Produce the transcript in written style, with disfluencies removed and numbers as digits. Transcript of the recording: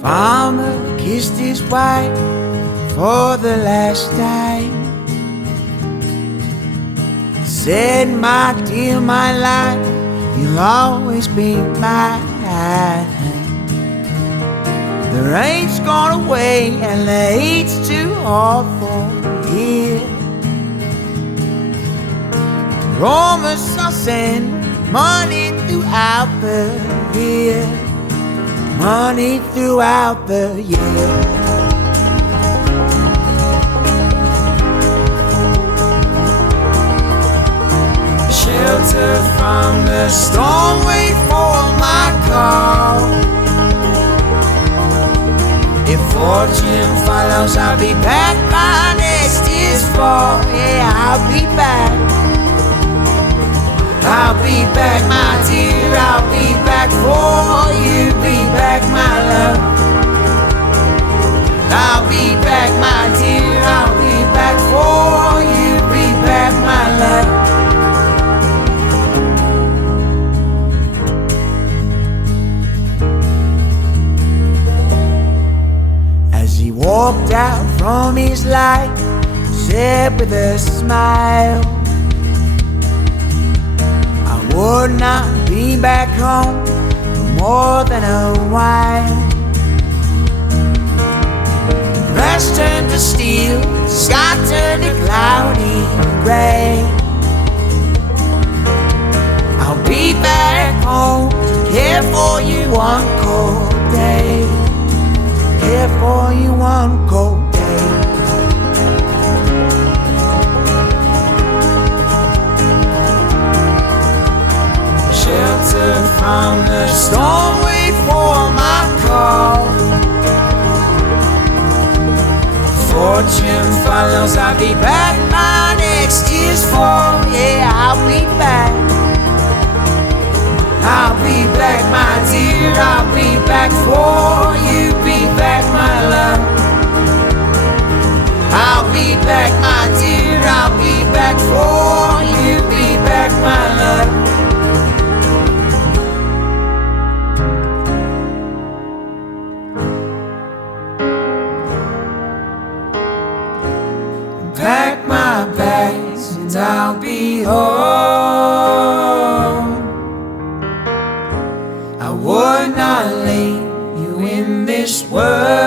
Farmer kissed his wife for the last time. Said, my dear, my life, you'll always be mine. The rain's gone away and the heat's too hot for here. Romans are sending money throughout the year, money throughout the year. Shelter from the storm, wait for my call. If fortune follows, I'll be back by next year's fall. Yeah, I'll be back. I'll be back, my dear, I'll be back for you. Be back, my love. I'll be back, my dear, I'll be back for you. Be back, my love. As he walked out from his life, said with a smile, would not be back home for more than a while. The grass turned to steel, the sky turned to cloudy gray. I'll be back home to care for you one cold day, care for you one cold day. Shelter from the storm, wait for my call. Fortune follows, I'll be back by next year's fall. Yeah, I'll be back. I'll be back, my dear, I'll be back for you. Be back, my love. I'll be back, my dear, I'll be back for you. Be back, my love. Pack my bags and I'll be home. I would not leave you in this world.